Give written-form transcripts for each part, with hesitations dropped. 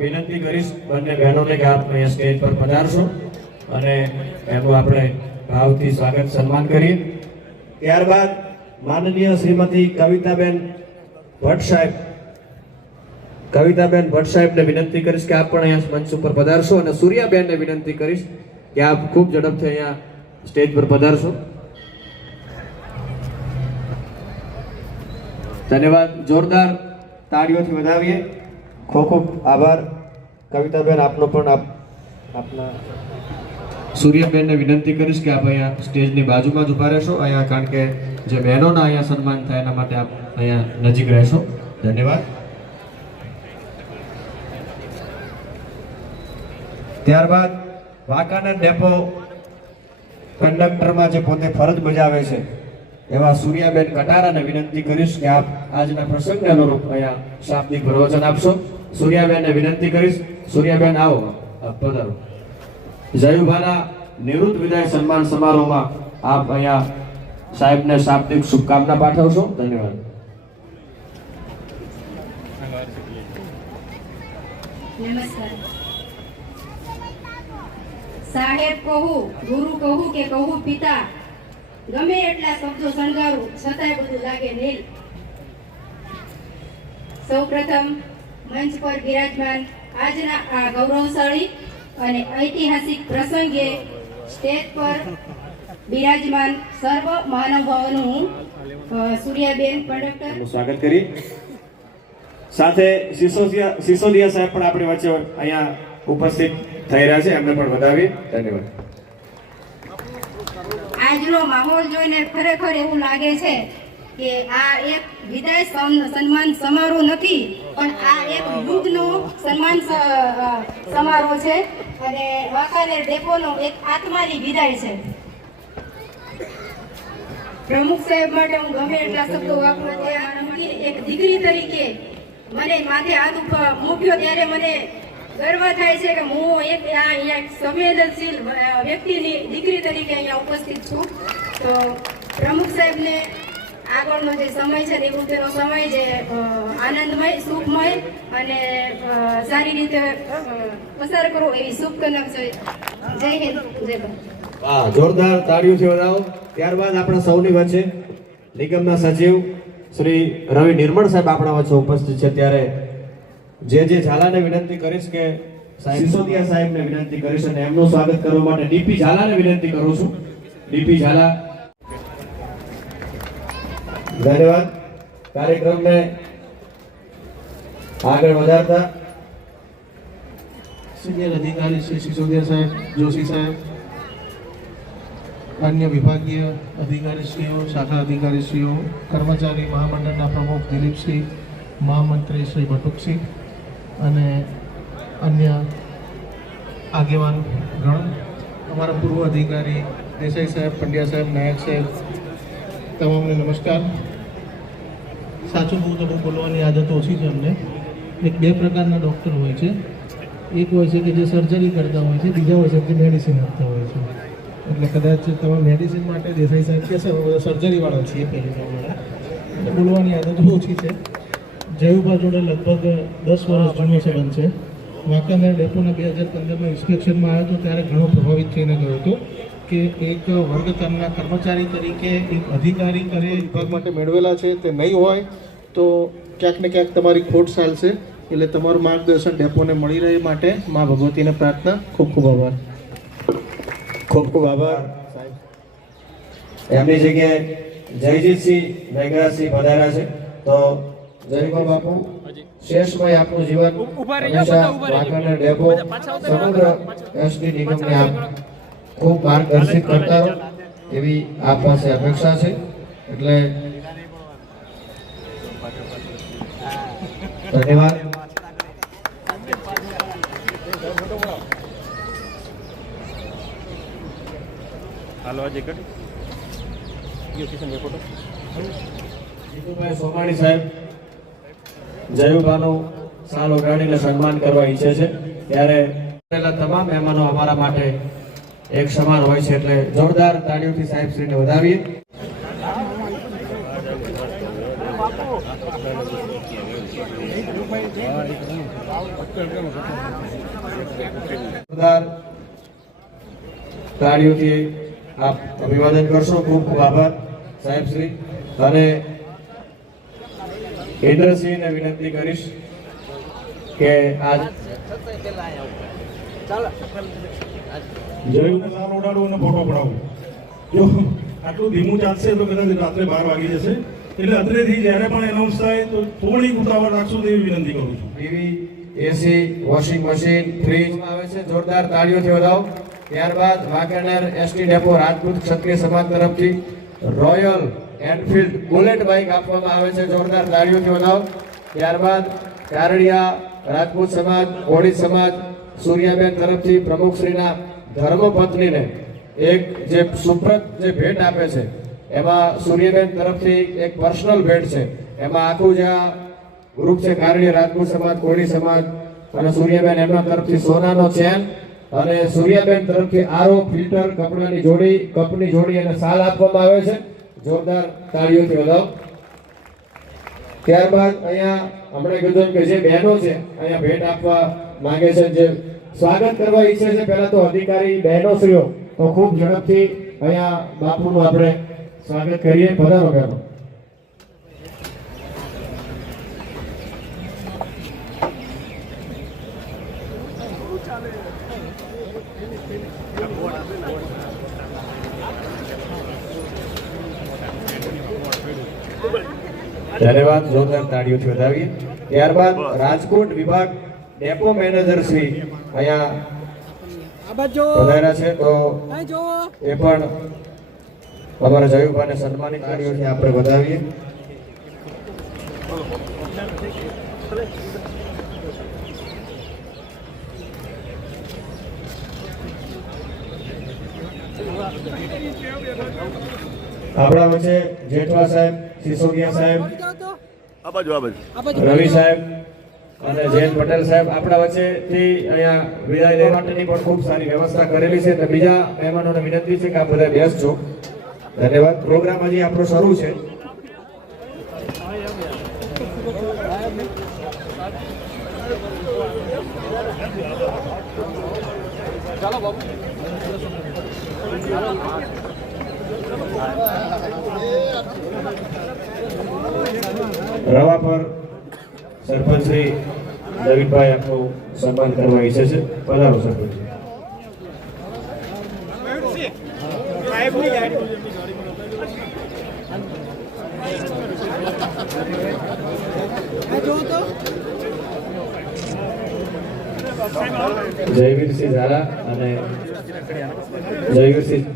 વિનંતી કરીશ બંને બહેનોને કે આપ અહીંયા સ્ટેજ પર પધારશો અને એનું આપણે ભાવથી સ્વાગત સન્માન કરીએ। ત્યારબાદ માનનીય શ્રીમતી કવિતાબેન ભટ્ટ સાહેબને વિનંતી કરીશ કે આપ પણ અહીંયા મંચ ઉપર પધારશો અને સૂર્યાબેનને વિનંતી કરીશ કે આપ ખૂબ ઝડપથી અહીંયા સ્ટેજ પર પધારશો। ધન્યવાદ, જોરદાર તાળીઓથી વધાવીએ। ખૂબ ખૂબ આભાર કવિતાબેન આપનો પણ। આપના સૂર્યાબેનને વિનંતી કરીશ કે આપ અહીંયા સ્ટેજની બાજુમાં જ ઉભા રહેશો અહીંયા, કારણ કે જે બહેનોના અહીંયા સન્માન થાય એના માટે આપ અહીંયા નજીક રહેશો। ધન્યવાદ। ત્યારબાદ વાંકાનેર ડેપો કંડક્ટરમાં જે પોતે ફરજ બજાવે છે એવા સૂર્યાબેન કટારાને વિનંતી કરીશ કે આપ આજના પ્રસંગને અનુરૂપ અહીંયા શાબ્દિક પ્રવચન આપશો। સૂર્યાબેનને વિનંતી કરીશ। સૂર્યાબેન આવો, પધારો। જયુભાના નિવૃત્ત વિદાય સન્માન સમારોહમાં આપ અહીંયા સાહેબને શાબ્દિક શુભકામના પાઠવશો। ધન્યવાદ। નમસ્કાર। સાહેબ કહું, ગુરુ કહું કે કહું પિતા, ગમે એટલા શબ્દો શણગારું છતાંય બધું લાગે નીલ। સૌપ્રથમ મંચ પર બિરાજમાન આજના આ ગૌરવશાળી અને ઐતિહાસિક પ્રસંગે સ્ટેજ પર બિરાજમાન સર્વ મહાનુભાવોનું હું સૂર્યાબેન કંડક્ટર સ્વાગત કરી। સાથે સિસોદિયા સાહેબ પણ આપણી વચ્ચે અહીંયા ઉપસ્થિત થઈ રહ્યા છે, એમને પણ વધાવીએ। ધન્યવાદ। આજનો માહોલ જોઈને ખરેખર એવું લાગે છે કે આ એક વિદાય સન્માન સમારોહ નથી, પણ આ એક યુદ્ધનો સન્માન સમારોહ છે અને વાંકાનેર ડેપોનો એક આત્માની વિદાય છે। પ્રમુખ સાહેબ માટે હું ગમે એટલા શબ્દો વાપરું, એક દીકરી તરીકે મને માથે હાથ મૂક્યો ત્યારે મને ગર્વ થાય છે કે હું એક સંવેદનશીલ વ્યક્તિની દીકરી તરીકે અહીંયા ઉપસ્થિત છું। તો પ્રમુખ સાહેબને આગળનો જે સમય છે નિવૃત્તિનો સમય જે આનંદમય, સુખમય અને સારી રીતે પસાર કરો એવી શુભકામના છે। જય હિન્દ, જય ભારત। વાહ, જોરદાર તાળીઓથી વધાવો। ત્યારબાદ આપણા સૌની વચ્ચે નિગમના સચિવ શ્રી રવિ નિર્મળ સાહેબ આપણા વચ્ચે ઉપસ્થિત છે, ત્યારે જે ઝાલાને વિનંતી કરીશ કે સિસોદિયા સાહેબને વિનંતી કરીશ અને એમનું સ્વાગત કરવા માટે ડીપી ઝાલાને વિનંતી કરું છું। ડીપી ઝાલા। ધન્યવાદ। કાર્યક્રમને આગળ વધારતા સિનિયર અધિકારી શ્રી સિસોદિયા સાહેબ, જોશી સાહેબ, અન્ય વિભાગીય અધિકારીશ્રીઓ, શાખા અધિકારીશ્રીઓ, કર્મચારી મહામંડળના પ્રમુખ દિલીપસિંહ, મહામંત્રી શ્રી ભટુકસિંહ અને અન્ય આગેવાન ગણ, અમારા પૂર્વ અધિકારી દેસાઈ સાહેબ, પંડ્યા સાહેબ, નાયક સાહેબ, તમામને નમસ્કાર। સાચું કહું તો બહુ બોલવાની આદત ઓછી છે અમને। બે પ્રકારના ડૉક્ટર હોય છે, એક હોય છે કે જે સર્જરી કરતા હોય છે, બીજા હોય છે કે મેડિસિન આપતા હોય છે। એટલે કદાચ તમે મેડિસિન માટે દેસાઈ સાહેબ કહેશે સર્જરીવાળા છીએ પહેલી પ્રમાણે, એટલે બોલવાની આદત ઓછી છે। જયુભા જોડે લગભગ 10 વર્ષ જૂનો સંબંધ છે। વાંકાનેર ડેપોના 2015માં ઇન્સ્પેક્શનમાં આવ્યો હતો ત્યારે ઘણો પ્રભાવિત થઈને ગયો હતો કે એક વર્ગતરના કર્મચારી તરીકે એક અધિકારી કરે વિભાગ માટે મેળવેલા છે તે નહીં હોય તો ક્યાંક ને ક્યાંક તમારી ખોટ ચાલશે। એટલે તમારું માર્ગદર્શન ડેપોને મળી રહે માટે મા ભગવતીને પ્રાર્થના। ખૂબ ખૂબ આભાર। ખૂબ ખૂબ આભાર સાહેબ। એમની જગ્યાએ જયજીતસિંહ વેગરાસિંહ પધાર્યા છે, તો જયભા બાપુ, શેષમય આપનું જીવન હંમેશા વાંકાનેર ડેપો સમગ્ર એસટી નિગમને આપ ખૂબ માર્ગદર્શિત કરતા રહો એવી આપ પાસે અપેક્ષા છે। એટલે ધન્યવાદ। હાલો આજે કટ કિશન ફોટો જીતુભાઈ સોમાણી સાહેબ જયુભાનું સાલ ઓગાળીને સન્માન કરવા ઈચ્છે છે, ત્યારે તમામ મહેમાનો અમારા માટે એક સમાન હોય છે, એટલે જોરદાર તાળીઓથી સાહેબ શ્રીને વધાવીએ। જોરદાર તાળીઓથી આપ અભિવાદન કરશો. ખૂબ ખૂબ આભાર સાહેબ શ્રી. અને ઇન્દ્રસિંહને વિનંતી કરીશ કે આજ જોયું સારો ઉડાડો અને ફોટો પડાવો. જો આટલું ધીમું ચાલશે તો કદાચ રાત્રે 12 વાગી જશે. એટલે અત્રેથી જ્યારે પણ એનાઉન્સ થાય તો થોડી ઉતાવળ રાખશો તેવી વિનંતી કરું છું. ટીવી, એસી, વોશિંગ મશીન, ફ્રીજ આવે છે. જોરદાર તાળીઓથી વધાવો. ત્યારબાદ વાંકાનેર એસટી ડેપો રાજપૂત ક્ષત્રિય સમાજ તરફથી રોયલ એનફિલ્ડ બુલેટ બાઇક આપવામાં આવે છે. જોરદાર તાળીઓથી વધાવો. ત્યારબાદ કારડિયા રાજપૂત સમાજ, કોળી સમાજ, સૂર્યાબેન તરફથી પ્રમુખશ્રીના ધર્મપત્નીને એક જે સુપ્રત જે ભેટ આપે છે એમાં સૂર્યાબેન તરફથી એક પર્સનલ ભેટ છે. એમાં આખું જે આ ગ્રુપ છે કારડિયા રાજપૂત સમાજ, કોળી સમાજ અને સૂર્યાબેન એમના તરફથી સોનાનો ચેન અને સૂર્યાબેન તરફથી આરો, ફિલ્ટર, કપડાની જોડી, કપની જોડી અને શાલ આપવામાં આવે છે. જોરદાર તાળીઓથી વધાવો. ત્યારબાદ અહીંયા હમણાં કીધું કે જે બહેનો છે અહીંયા ભેટ આપવા માંગે છે, જે સ્વાગત કરવા ઈચ્છે છે, પહેલા તો અધિકારી બહેનોશ્રીઓ તો ખૂબ ઝડપથી અહીંયા બાપુનું આપણે સ્વાગત કરીએ. પધારો બહેનો. ધન્યવાદ. જોરદાર તાળીઓથી વધાવીએ. ત્યારબાદ રાજકોટ વિભાગ ડેપો મેનેજર શ્રી અહીંયા પધાર્યા છે તો એ પણ અમારા જયુભાઈને સન્માનિત તાળીઓથી આપણે વધાવીએ. આપણા વચ્ચે જેઠવા સાહેબ, સિસોદિયા સાહેબ, રવિ સાહેબ અને જયંત પટેલ સાહેબ આપણા વચ્ચેથી અહીંયા વિદાય લેવા માટેની પણ ખૂબ સારી વ્યવસ્થા કરેલી છે. બીજા મહેમાનોને વિનંતી છે કે આપ બધા બેસજો. ધન્યવાદ. પ્રોગ્રામ હજી આપણો શરૂ છે. રવા પર સરપંચ શ્રી દવિડભાઈ આપનું સન્માન કરવા ઈચ્છે છે. પધારો સરપંચ. જયવીરસિંહ ઝાલા અને જયવીરસિંહ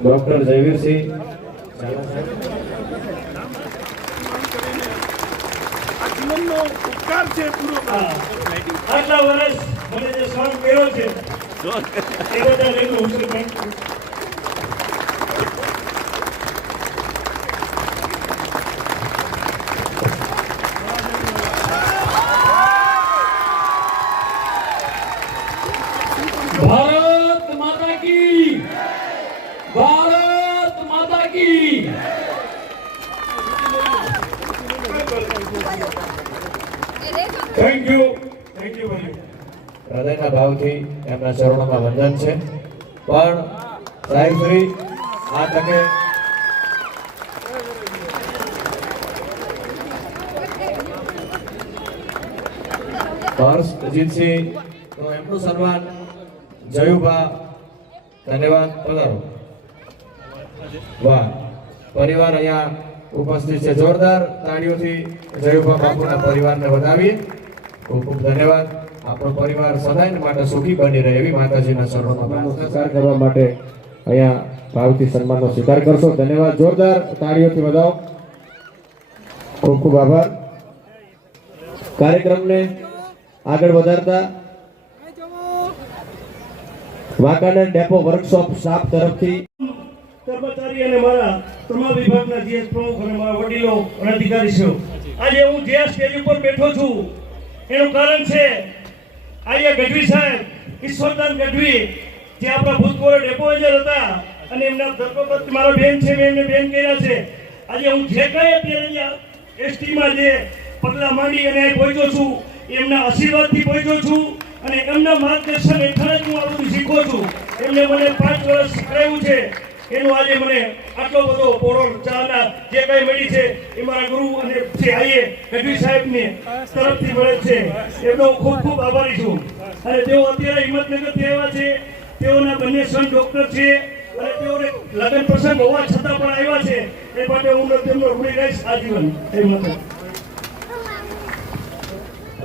ડોક્ટર જયવીરસિંહ ઝાલા સાહેબ. આટલા વર્ષ મને જે સહન કર્યો છે એ બદલ એનું હું भारत माता की, भारत माता की. થેન્ક યુ ભાઈ. હૃદયના ભાવથી એમના ચરણોમાં વંદન છે. પણ સાહેબ શ્રી આ તકે હર્ષ અજીતસિંહ તો એમનું સન્માન જયુભા. ધન્યવાદ. પધારો. વાહ, પરિવાર અહીંયા ઉપસ્થિત છે. જોરદાર તાળીઓથી જયુભા બાપુના પરિવારને વધાવીએ. ખૂબ ખૂબ ધન્યવાદ. આપણો પરિવાર સદાય માટે સુખી બની રહે એવી માતાજીના ચરણોમાં સ્વીકાર કરવા માટે અહીંયા ભાવથી સન્માનનો સ્વીકાર કરશો. ધન્યવાદ. જોરદાર તાળીઓથી વધાવો. ખૂબ ખૂબ આભાર. કાર્યક્રમને આગળ વધારતા વાંકાનેર ડેપો વર્કશોપ સ્ટાફ તરફથી કર્મચારી અને મારા તમામ વિભાગના જીએસ પ્રમુખ અને મારા વડીલો અને અધિકારીઓ, આજે હું જે સ્ટેજ ઉપર બેઠો છું એનું કારણ છે આર્ય ગઢવી સાહેબ, ઈશ્વરદાન ગઢવી, જે આપણા ભૂતપૂર્વ ડેપો મેનેજર હતા અને એમના ધર્મપત્ની મારા બેન છે, મેં એમને બેન કર્યા છે. આજે હું જે કંઈ અત્યારે એસટીમાં જે પગલા માંડી અને અહીં પહોંચ્યો છું. એમના આશીર્વાદથી પહોંચ્યો છું અને એમના માર્ગદર્શન હેઠળ જ હું આ બધું શીખો છું. એમને મને 5 વર્ષ શીખવાડ્યું છે. એનું આજે મને આટલો બધો પોળો ચાના જે કંઈ મળી છે એ મારા ગુરુ અને જે આઈએ ગઢવી સાહેબને તરફથી મળે છે. એમનો ખૂબ ખૂબ આભારી છું. અને તેઓ અત્યારે હિંમતનગરથી આવ્યા છે. તેઓના બંને સન ડૉક્ટર છે અને તેઓને લગ્ન પ્રસંગ હોવા છતાં પણ આવ્યા છે. એ માટે હું તેમનો ઋણી રહીશ આજીવન. એ માટે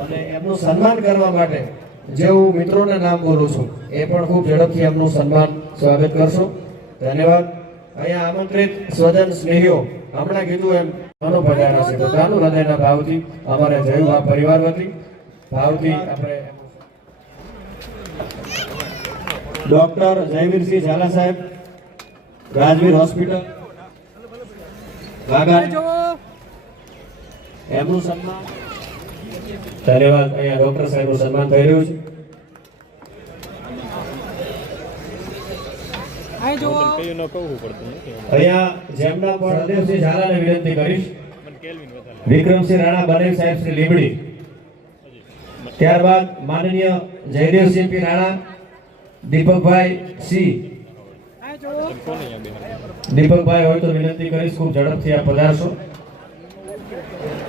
અને એમનું સન્માન કરવા માટે જે હું મિત્રોના નામ બોલું છું એ પણ ખૂબ ઝડપથી એમનું સન્માન સ્વાગત કરશો. ધન્યવાદ. અહીંયા આમંત્રિત સ્વજન સ્નેહીઓ હમણાં કીધું એમ ઘણું પધાર્યા છે. બધાનું હૃદયના ભાવથી અમારે જયું આ પરિવાર વતી ભાવથી આપણે ડોક્ટર જયવીરસિંહ ઝાલા સાહેબ, રાજવીર હોસ્પિટલ વાઘા, એમનું સન્માન. ધન્યવાદ. અહીંયા ડોક્ટર સાહેબનું સન્માન થઈ રહ્યું છે. કયું ન કહું પડતું નથી. અહીંયા જેમના પણ હરદેવસિંહ ઝાલાને વિનંતી કરીશ, વિક્રમસિંહ રાણા બનેવ સાહેબ શ્રી લીંબડી, ત્યારબાદ માનનીય જયદેવસિંહ પી રાણા, દીપકભાઈ સિંહ. દીપકભાઈ હોય તો વિનંતી કરીશ ખૂબ ઝડપથી આપ પધારશો.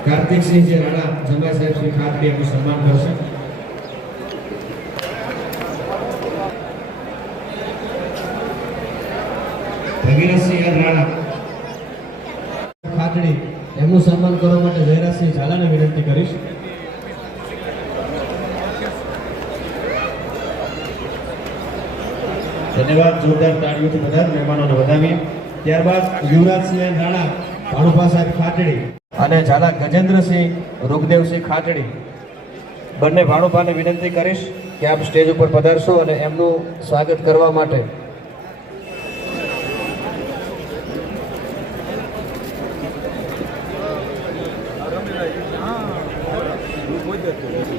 કાર્તિકસિંહ રાણા જમાઈ સાહેબ શ્રી ખાતરી એમનું સન્માન કરશે. ભગીરથસિંહ રાણા ખાતડી એમનું સન્માન કરવા માટે જયરાજસિંહ ઝાલાને વિનંતી કરીશ. ધન્યવાદ. જોરદાર તાળીઓથી બધા મહેમાનોને વધાવીએ. ત્યારબાદ યુવરાજસિંહ રાણા ભાણુભા સાહેબ ખાટડી અને ઝાલા ગજેન્દ્રસિંહ રૂપદેવસિંહ ખાટડી બંને ભાણુભાને વિનંતી કરીશ કે આપ સ્ટેજ ઉપર પધારશો અને એમનું સ્વાગત કરવા માટે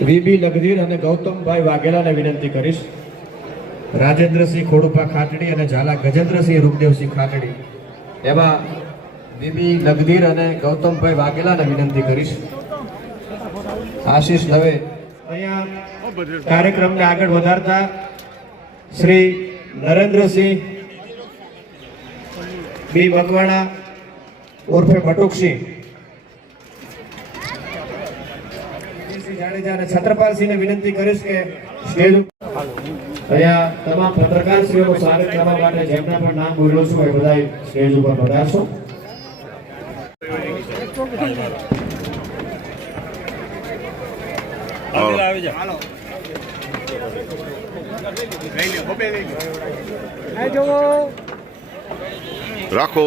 વીબી લગધીર અને ગૌતમભાઈ વાઘેલાને વિનંતી કરીશ. રાજેન્દ્રસિંહ ખોડુપા ખાટડી અને ઝાલા ગજેન્દ્રસિંહ રૂપદેવસિંહ ખાટડી એમાં વીબી લગધીર અને ગૌતમભાઈ વાઘેલાને વિનંતી કરીશ. આશીષ દવે અહીંયા કાર્યક્રમને આગળ વધારતા શ્રી નરેન્દ્રસિંહ બી મકવાણા ઉર્ફે બટુકસિંહ, જાડેજા અને છત્રપાલસિંહને વિનંતી કરીશ કે સ્ટેજ અહીંયા તમામ પત્રકારશ્રીઓનું સ્વાગત કરવા માટે જેમના પણ નામ બોલ્યો છું એ બધા સ્ટેજ ઉપર પધારશો. આવી જા. રાખો.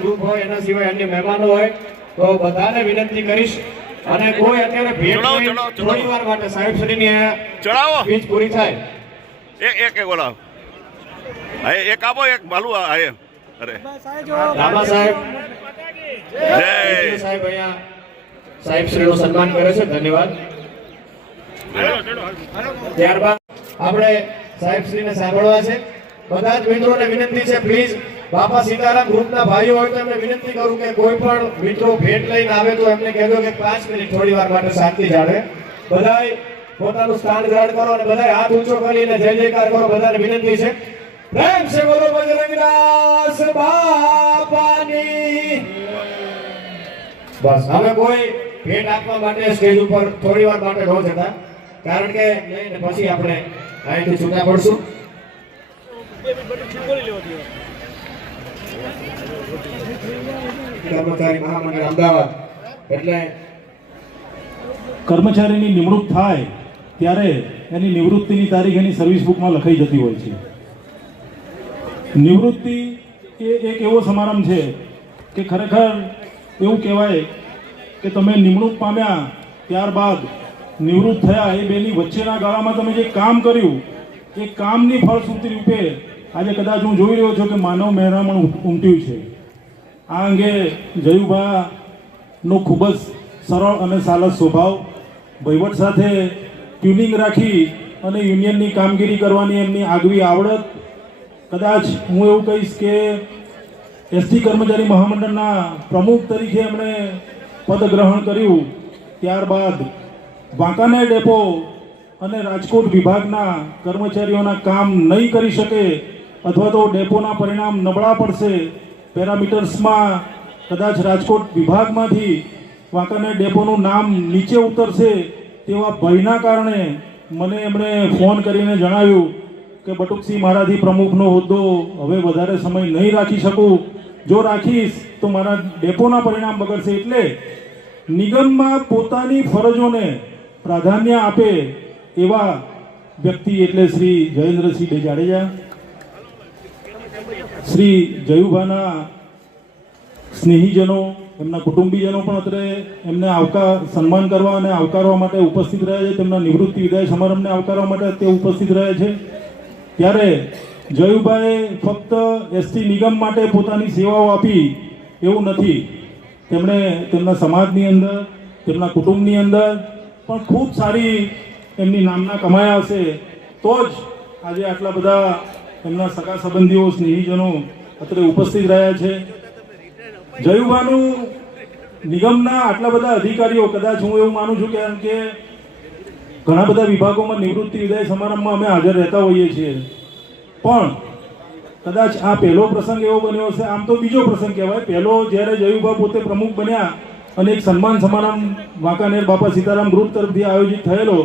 ગ્રુપ હોય એના સિવાય અન્ય મહેમાનો હોય તો બધાને વિનંતી કરીશ. અને કોઈ અત્યારે ભેટ ચડાવો, હોય, ચડાવો, ચડાવો. થોડી વાર માટે સાહેબ શ્રીની ચડાવો. સ્પીચ પૂરી થાય. એક બોલાવો. હા એક આપો, એક ભાલુ આ અરે રામા સાહેબ જય. સાહેબ અહીંયા સાહેબ શ્રીનું સન્માન કરે છે. ધન્યવાદ. ત્યારબાદ આપણે સાહેબ શ્રીને સાંભળવા છે. બધા જ મિત્રોને વિનંતી છે પ્લીઝ બાપા સીતારામ ગ્રુપના ભાઈઓ હોય તો એમને વિનંતી કરું કે કોઈ પણ મિત્રો ભેટ લઈને આવે તો એમને કહેજો કે 5 મિનિટ થોડી વાર માટે શાંતિ જાળવે. બધાય પોતાનું સ્થાન ગ્રહણ કરો અને બધાય હાથ ઊંચો કરીને જય જયકાર કરો. બધાને વિનંતી છે પ્રેમ સે બોલો બજરંગદાસ બાપાની. બસ હવે કોઈ ભેટ આપવા માટે સ્ટેજ ઉપર થોડી વાર માટે ન જતા, કારણ કે લઈને પછી આપણે અહીંથી છૂટા પડશું. કર્મચારી મહામંડળ અમદાવાદ એટલે કર્મચારીની નિમણૂક થાય ત્યારે એની નિવૃત્તિની તારીખ એની સર્વિસ બુકમાં લખાઈ જતી હોય છે. નિવૃત્તિ એ એક એવો સમારંભ છે કે ખરેખર એવું કહેવાય કે તમે નિમણૂક પામ્યા ત્યારબાદ નિવૃત્ત થયા એ બેની વચ્ચેના ગાળામાં તમે જે કામ કર્યું એ કામની ફળશ્રુતિ રૂપે આજે કદાચ હું જોઈ રહ્યો છું કે માનવ મહેરામણ ઉમટ્યું છે. આ અંગે જયુભાનો ખૂબ જ સરળ અને સાલસ સ્વભાવ, વહીવટ સાથે ટ્યુનિંગ રાખી અને યુનિયનની કામગીરી કરવાની એમની આગવી આવડત કદાચ હું એવું કહીશ કે એસટી કર્મચારી મહામંડળના પ્રમુખ તરીકે એમણે પદ ગ્રહણ કર્યું ત્યારબાદ વાંકાનેર ડેપો અને રાજકોટ વિભાગના કર્મચારીઓના કામ નહીં કરી શકે અથવા તો ડેપોના પરિણામ નબળા પડશે, પેરામીટર્સમાં કદાચ રાજકોટ વિભાગમાંથી વાંકાનેર ડેપોનું નામ નીચે ઉતરશે તેવા ભયના કારણે મને એમણે ફોન કરીને જણાવ્યું કે બટુકસિંહ, મારાથી પ્રમુખનો હોદ્દો હવે વધારે સમય નહીં રાખી શકું, જો રાખીશ તો મારા ડેપોના પરિણામ બગડશે. એટલે નિગમમાં પોતાની ફરજોને પ્રાધાન્ય આપે એવા વ્યક્તિ એટલે શ્રી જયેન્દ્રસિંહ જાડેજા, શ્રી જયુભાના સ્નેહીજનો, એમના કુટુંબીજનો પણ અત્રે એમને સન્માન કરવા અને આવકારવા માટે ઉપસ્થિત રહ્યા છે. તેમના નિવૃત્તિ વિદાય સમારંભને આવકારવા માટે તે ઉપસ્થિત રહ્યા છે. ત્યારે જયુભાઈએ ફક્ત એસટી નિગમ માટે પોતાની સેવાઓ આપી એવું નથી, તેમણે તેમના સમાજની અંદર, તેમના કુટુંબની અંદર પણ ખૂબ સારી એમની નામના કમાયા હશે. તો જ આજે આટલા બધા એમના સગા સંબંધીઓ, સ્નેહીજનો અત્રે ઉપસ્થિત રહ્યા છે. જયુભાનું નિગમના આટલા બધા અધિકારીઓ, કદાચ હું એવું માનું છું કે ઘણા બધા વિભાગોમાં નિવૃત્તિ વિદાય સમારંભમાં અમે હાજર રહેતા હોઈએ છીએ, પણ કદાચ આ પહેલો પ્રસંગ એવો બન્યો હશે. આમ તો બીજો પ્રસંગ કહેવાય. પહેલો જ્યારે જયુભા પોતે પ્રમુખ બન્યા અને એક સન્માન સમારંભ વાંકાનેર બાપા સીતારામ ગ્રુપ તરફથી આયોજિત થયેલો,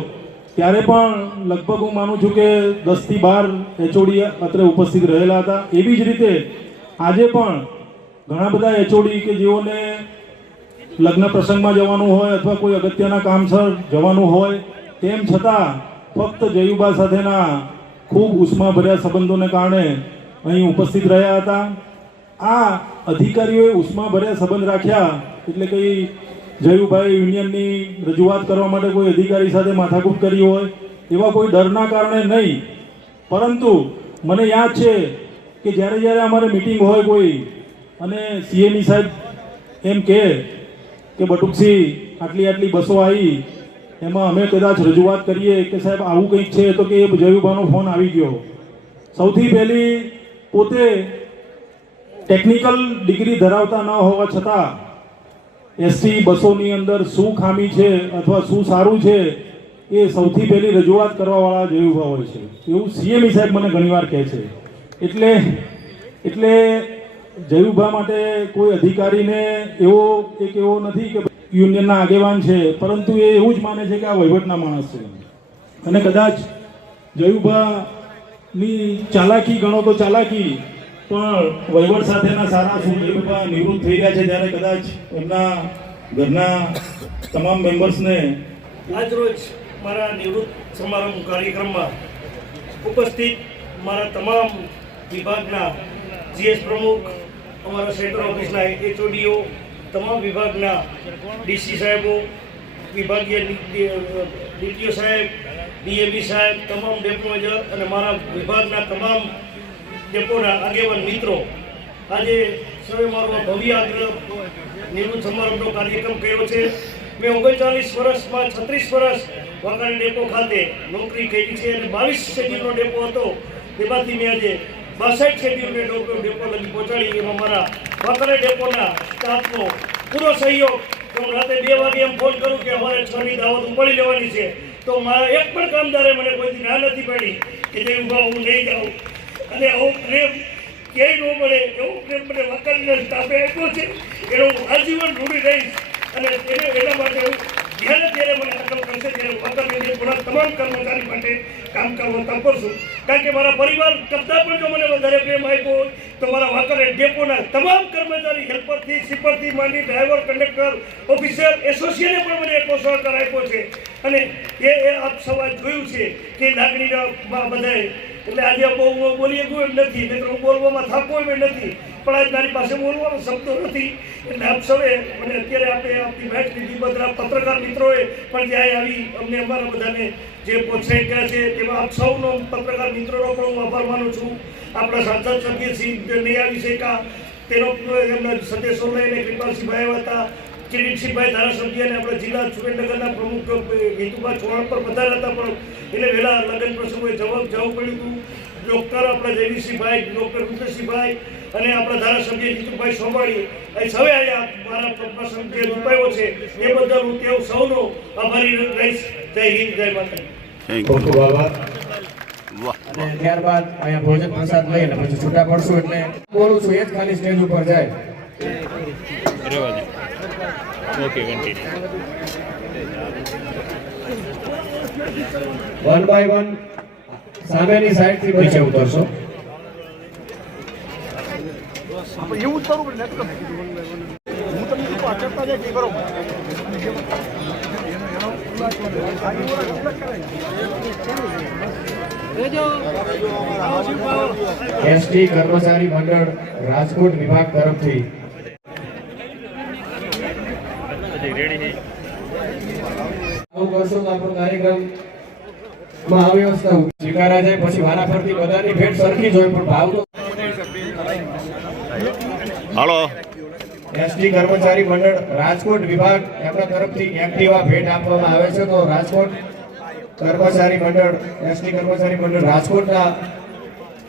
ત્યારે પણ લગભગ હું માનું છું કે 10 થી 12 એચઓડી અત્રે ઉપસ્થિત રહેલા હતા. એવી જ રીતે આજે પણ ઘણા બધા એચઓડી કે જેઓને લગ્ન પ્રસંગમાં જવાનું હોય અથવા કોઈ અગત્યના કામસર જવાનું હોય, તેમ છતાં ફક્ત જયુભા સાથેના ખૂબ ઉષ્માભર્યા સંબંધોને કારણે અહીં ઉપસ્થિત રહ્યા હતા. આ અધિકારીઓએ ઉષ્માભર્યા સંબંધ રાખ્યા એટલે કંઈ જયુભાઈ યુનિયનની રજૂઆત કરવા માટે કોઈ અધિકારી સાથે માથાકૂટ કરી હોય એવા કોઈ ડરના કારણે નહીં, પરંતુ મને યાદ છે કે જ્યારે અમારે મિટિંગ હોય કોઈ અને સીએમઈ સાહેબ એમ કે બટુકસિંહ આટલી બસો આવી, એમાં અમે કદાચ રજૂઆત કરીએ કે સાહેબ આવું કંઈક છે, તો કે એ જયુભાનો ફોન આવી ગયો. સૌથી પહેલી પોતે ટેકનિકલ ડિગ્રી ધરાવતા ન હોવા છતાં એસટી બસોની અંદર શું ખામી છે અથવા શું સારું છે એ સૌથી પહેલી રજૂઆત કરવાવાળા જયુભા હોય છે, એવું સીએમઈ સાહેબ મને ઘણીવાર કહે છે. એટલે જયુભા માટે કોઈ અધિકારીને એવો નથી કે યુનિયનના આગેવાન છે, પરંતુ એ એવું જ માને છે કે આ વહીવટના માણસ છે. અને કદાચ જયુભાની ચાલાકી ગણો તો ચાલાકી, પણ વહીવટ સાથેના સારા શું જયુભા નિવૃત્ત થઈ ગયા છે ત્યારે કદાચ એમના ઘરના તમામ મેમ્બર્સને આજરોજ મારા નિવૃત્ત સમારંભ કાર્યક્રમમાં ઉપસ્થિત મારા તમામ વિભાગના જીએસ પ્રમુખ, અમારા સેન્ટ્રલ ઓફિસના એચઓડીઓ, તમામ વિભાગના ડીસી સાહેબો, વિભાગીય ડીટીઓ સાહેબ, ડીએબી સાહેબ, તમામ ડેપો મેનેજર અને મારા વિભાગના તમામ ડેપોના આગેવાન મિત્રો, આજે સૌએ મારો ભવ્ય નિવૃત્ત સમારંભનો કાર્યક્રમ કર્યો છે. મેં 39 વર્ષમાં 36 વર્ષ વાંકાનેર ડેપો ખાતે નોકરી કરી છે અને 22 શેડ્યુલનો ડેપો હતો, તેમાંથી મેં આજે 62 શેડ્યુલને ડેપો લગી પહોંચાડી. એમાં મારા વાંકાનેર ડેપોના સ્ટાફનો પૂરો સહયોગ. હું રાતે 2 વાગે એમ ફોન કરું કે અમારે 6 ની દાવત ઉપાડી લેવાની છે, તો મારા એક પણ કામદારે મને કોઈથી ના નથી પાડી કે જે ઊભા હું નહીં જાઉં. અને આવો પ્રેમ ક્યાંય ન મળે એવો પ્રેમ મને વાંકાનેરના સ્ટાફે આપ્યો છે, એનો હું આજીવન ઋણી રહીશ. અને એના માટે હું જ્યારે મને આગળ કરશે ત્યારે વાંકાનેર ડેપોના તમામ કર્મચારી માટે કામ કરવા તત્પર છું. કારણ કે મારા પરિવાર કરતાં પણ જો મને વધારે પ્રેમ આપ્યો હોય તો મારા વાંકાનેર ડેપોના તમામ કર્મચારી, હેલ્પરથી, શિપરથી માંડી ડ્રાઈવર, કંડક્ટર, ઓફિસર, એસોસિએટે પણ મને એટલો સહકાર આપ્યો છે. અને એ આપ સવાલ જોયું છે કે લાગણીના બધાએ. એટલે આજે બહુ બોલી શકું એમ નથી, નહીં હું બોલવામાં થાકું એમ નથી, પણ આજ મારી પાસે બોલવાનો શબ્દો નથી. એટલે આપ સૌએ મને અત્યારે આપણે આપણી ભેટ લીધી, બધા પત્રકાર મિત્રોએ પણ ત્યાં આવી અમને અમારા બધાને જે પ્રોત્સાહિત કર્યા છે તેમાં આપ સૌનો, પત્રકાર મિત્રોનો પણ હું આભાર માનું છું. આપણા સાંસદ સભ્ય શ્રી નહીં આવી શક્યા તેનો એમના સંદેશો લઈને કૃપાલસિંહભાઈ આવ્યા હતા, કિરીટસિંહભાઈ ધારાસભ્ય અને આપણા જિલ્લા સુરેન્દ્રનગરના પ્રમુખ હિતુભાઈ ચૌહાણ પર વધારે હતા, પણ એને વહેલા લગ્ન પ્રસંગોએ જવું પડ્યું હતું. ડૉક્ટર આપણા જયવીરસિંહભાઈ, ડૉક્ટર રુદ્રસિંહભાઈ અને આપણા ધારાસભ્ય જીતુભાઈ સોમાણી અહીં સૌએ અહીંયા મારા પ્રસંગ જે રૂપાયો છે એ બદલ હું તેઓ સૌનો આભારી રહીશ. જય હિન્દ, જય માતા. થેન્ક ખૂબ ખૂબ આભાર. વાહ અને ત્યારબાદ અહીંયા ભોજન પ્રસાદ લઈને પછી છૂટા પડશું એટલે બોલું છું એ જ ખાલી સ્ટેજ ઉપર જાય. રેવા દે. Okay continue. One by one સામેની સાઈડ થી નીચે ઉતરશો. એસટી કર્મચારી મંડળ રાજકોટ વિભાગ તરફથી રેડી આવું કરશો તો આપણો કાર્યક્રમ માં અવ્યવસ્થા સ્વીકારાય જાય. પછી વારાફરતી બધાની ભેટ સરખી જ હોય પણ ભાવ તો હાલો એસટી કર્મચારી મંડળ રાજકોટ વિભાગ એમના તરફથી એક્ટિવા ભેટ આપવામાં આવે છે. તો રાજકોટ કર્મચારી મંડળ એસટી કર્મચારી મંડળ રાજકોટના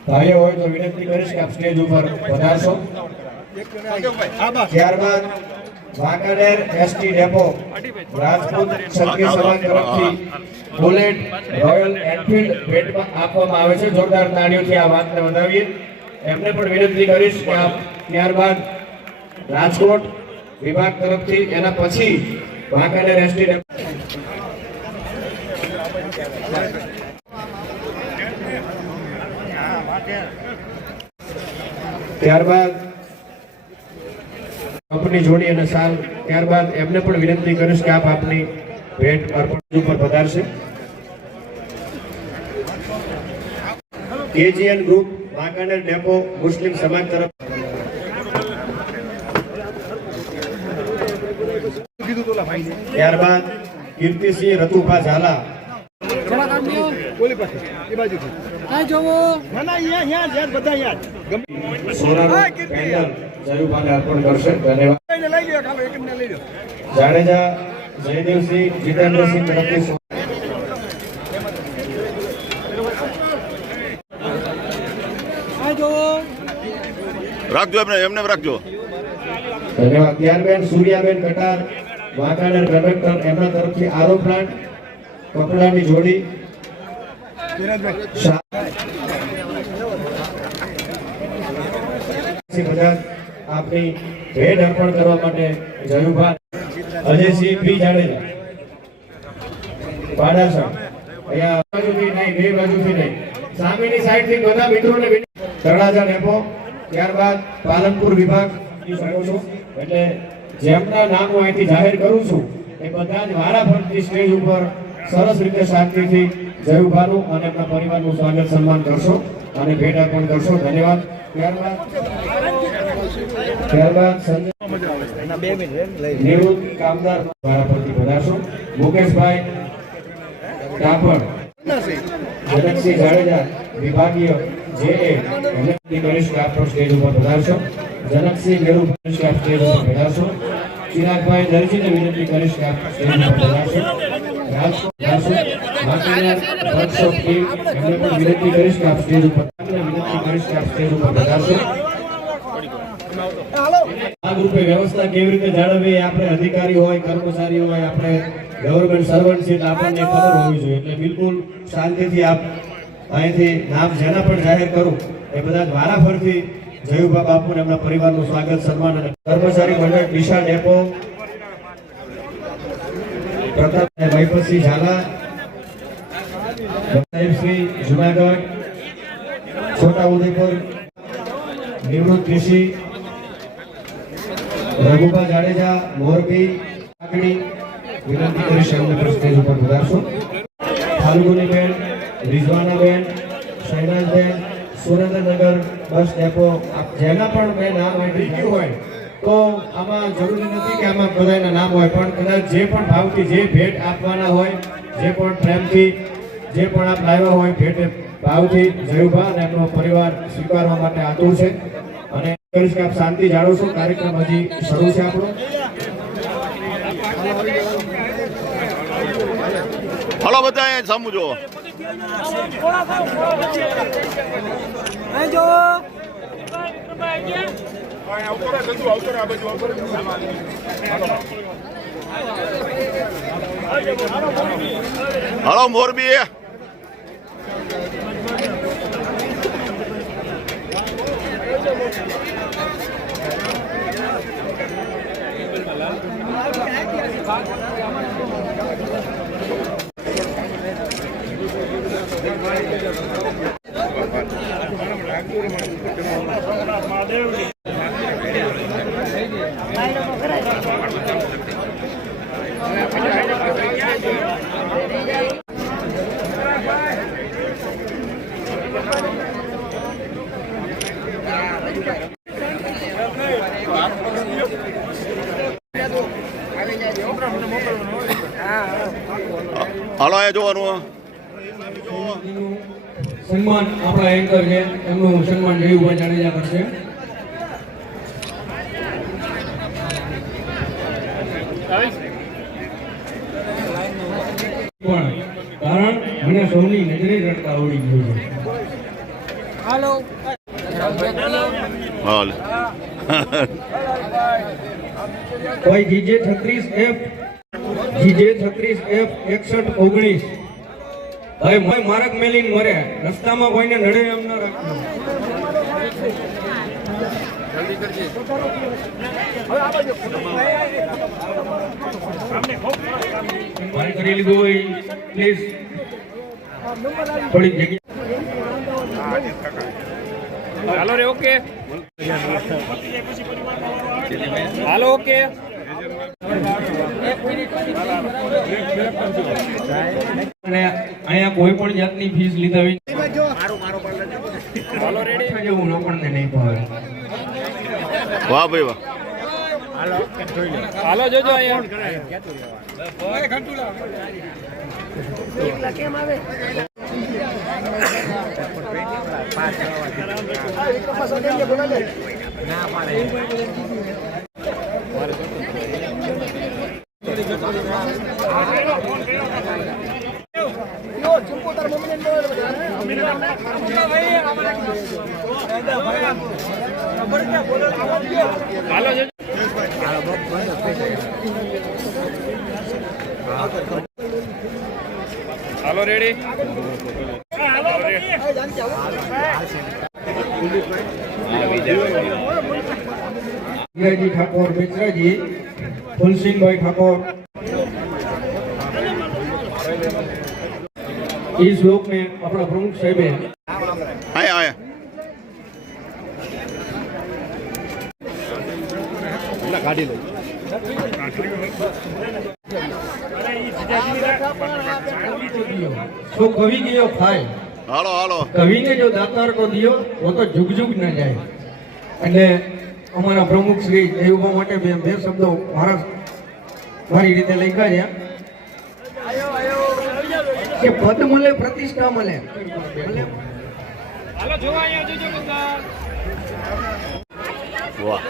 ભાઈઓ હોય તો વિનંતી કરીશ કે આપ સ્ટેજ ઉપર પધારશો. ત્યારબાદ વાંકાનેર એસટી ડેપો રાજપૂત ક્ષત્રિય સમાજ તરફથી બુલેટ રોયલ એનફિલ્ડ ભેટમાં આપવામાં આવે છે. જોરદાર તાળીઓથી આ વાતને વધાવીએ. એમને પણ વિનંતી કરીશ કે આપ ત્યારબાદ રાજકોટ વિભાગ તરફથી એના પછી વાંકાનેર એસટી ડેપો ત્યારબાદ કંપની જોડી અને સાલ. ત્યારબાદ એમને પણ વિનંતી કરીશ કે આપ આપની ભેટ અર્પણ ઉપર પધારશે. કેજીએન ગ્રુપ વાંકાનેર ડેપો મુસ્લિમ સમાજ તરફ ત્યારબાદ કીર્તિસિંહ રતુભા ઝાલા સોનાનું પેન્ડલ જયુભાને અર્પણ કરશે. ધન્યવાદ. જાડેજા જયદેવસિંહ જીતેન્દ્રસિંહ તરફથી રાખજો એમને રાખજો. ધન્યવાદ. ત્યારબાદ સૂર્યાબેન કટાર વાંકાનેર કંડક્ટર એમના તરફથી આરો પ્લાન્ટ કપડાની જોડી બજાજ આપની ભેટ અર્પણ કરવા માટે જયુભા અજયસિંહ પી જાડેજા પાડાસા અહીંયા બાજુથી નહીં બે બાજુથી નહીં સામેની સાઈડ થી બધા મિત્રોને તળાજા ડેપો. ત્યારબાદ પાલનપુર વિભાગ એટલે જેમના નામ હું અહીંથી જાહેર કરું છું એ બધા જ વારાફરતી સ્ટેજ ઉપર સરસ રીતે શાંતિથી જયુભાનું અને એમના પરિવારનું સ્વાગત સન્માન કરશો અને ભેટ અર્પણ કરશો. ધન્યવાદ. ત્યારબાદ સંજય નિવૃત્ત કામદાર વારાફરતી પધારશો. મુકેશભાઈ કાપડ જનકસિંહ જાડેજા વિભાગીય જેએ વિનંતી કરીશ કે આપ સ્ટેજ ઉપર પધારશો. જનકસિંહ મેરુ કરીશ કે આપ સ્ટેજ ઉપર પધારશો. ચિરાગભાઈ દરજીને વિનંતી કરીશ કે આપ સ્ટેજ ઉપર પધારશો. વાંકાનેર વર્કશોપ ટીમ એમને પણ વિનંતી કરીશ કે આપ સ્ટેજ ઉપર પધારશો. આ ગ્રુપે વ્યવસ્થા કેવી રીતે જાળવવી આપણે અધિકારી હોય કર્મચારી હોય આપણે ગવર્નમેન્ટ સર્વન્ટ છે આપણને ખબર હોવી જોઈએ. એટલે બિલકુલ શાંતિથી આપ અહીંથી નામ જેના પણ જાહેર કરું એ બધા વારાફરતી જયુભા બાપુ અને એમના પરિવારનું સ્વાગત સન્માન અને કર્મચારી મંડળ વિશાળ ડેપો પ્રતાપ મહિપતસિંહ ઝાલા સાહેબશ્રી જુનાગઢ છોટા ઉદેપુર નિવૃત્ત કૃષિ રઘુભા જાડેજા મોરબી કાકડી વિનંતી કરીશ એમને પણ સ્ટેજ ઉપર પધારશો. ફાલ્ગુનીબેન રિઝવાનાબેન શૈનાજબેન સુરેન્દ્રનગર બસ ડેપો જેના પણ મેં નામ આપી ગયું હોય તો આમાં જરૂરી નથી કે આમાં બધાના નામ હોય પણ કદાચ જે પણ ભાવથી જે ભેટ આપવાના હોય જે પણ પ્રેમથી જે પણ આપ લાવ્યા હોય ભેટ ભાવથી જયુભા અને એમનો પરિવાર સ્વીકારવા માટે આતુર છે અને કરીશ કે આપ શાંતિ જાળવશો. કાર્યક્રમ હજી શરૂ છે આપણો. હાલો બધા અહીંયા સમજો. હાલો મોરબી હાલો એ જોવાનું સન્માન આપણા એન્કર છે એમનું સન્માન જયુભાઈ જાડેજા કરશે. પણ કારણ મને સૌની નજરે રડતા આવડી ગયું છે. હાલ ભાઈ જીજે 36F 6119 ભાઈ માર્ગ મેલીન મરે રસ્તામાં કોઈને નડે એમ ન રાખજો. ભાઈ કરી લીધું હોય પ્લીઝ થોડીક જગ્યા. હાલો રે ઓકે હાલો ઓકે અને અહીંયા કોઈ પણ જાતની ફીસ લીધા વિના હાલો રેડી જેવું આપણને નહીં ભાવે. વાહ ભાઈ વાહ હાલો જોજો અહીંયા હાલો જોજો હાલો રેડી હીરાજી ઠાકોર મિત્રજી ફુલસિંહભાઈ ઠાકોર એ શ્લોક ને આપણા પ્રમુખ સાહેબે આયા આયા ગાડી લો તો કવિ ગયો ખાય હાલો હાલો કવિને જો દાતાર કો દિયો वो तो जुग जुग न जाए. એટલે અમારા પ્રમુખ શ્રી જયુભા માટે બે શબ્દો મારી રીતે લખ્યા છે કે પદ મળે પ્રતિષ્ઠા મળે. હાલો જોવા અહીંયા જોજો બધા વાહ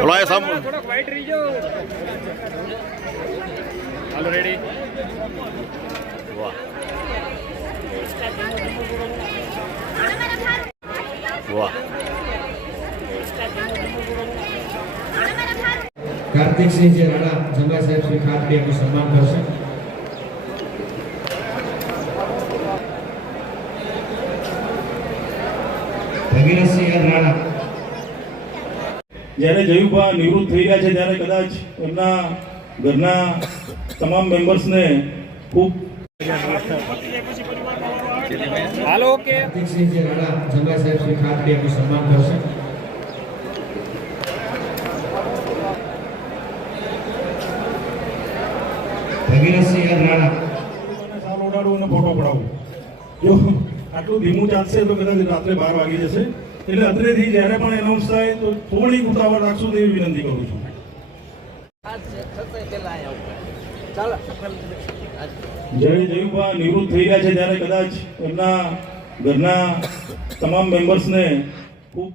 બોલાય સામ થોડોક વાઈટ રહીજો હાલો રેડી વાહ વાહ કાર્તિકસિંહ જે રાણા જંગા સાહેબ શ્રી ખાટડી એમનું સન્માન કરશે. ભગીરથસિંહ રાણા જ્યારે જયુભા નિવૃત્ત થઈ રહ્યા છે ત્યારે કદાચ એમના ઘરના તમામ મેમ્બર્સને ખૂબ હાલો ઓકે કાર્તિકસિંહ જે રાણા જંગા સાહેબ શ્રી ખાટડી એમનું સન્માન કરશે. ભગીરથસિંહ રાણા સાલ ઓડાડું અને ફોટો પડાવું. જો આટલું ધીમું ચાલશે તો કદાચ રાત્રે 12 વાગી જશે. એટલે અત્રેથી જ્યારે પણ એનાઉન્સ થાય તો થોડી ઉતાવળ રાખશું તેવી વિનંતી કરું છું. જ્યારે જયુભા નિવૃત્ત થઈ રહ્યા છે ત્યારે કદાચ એમના ઘરના તમામ મેમ્બર્સને ખૂબ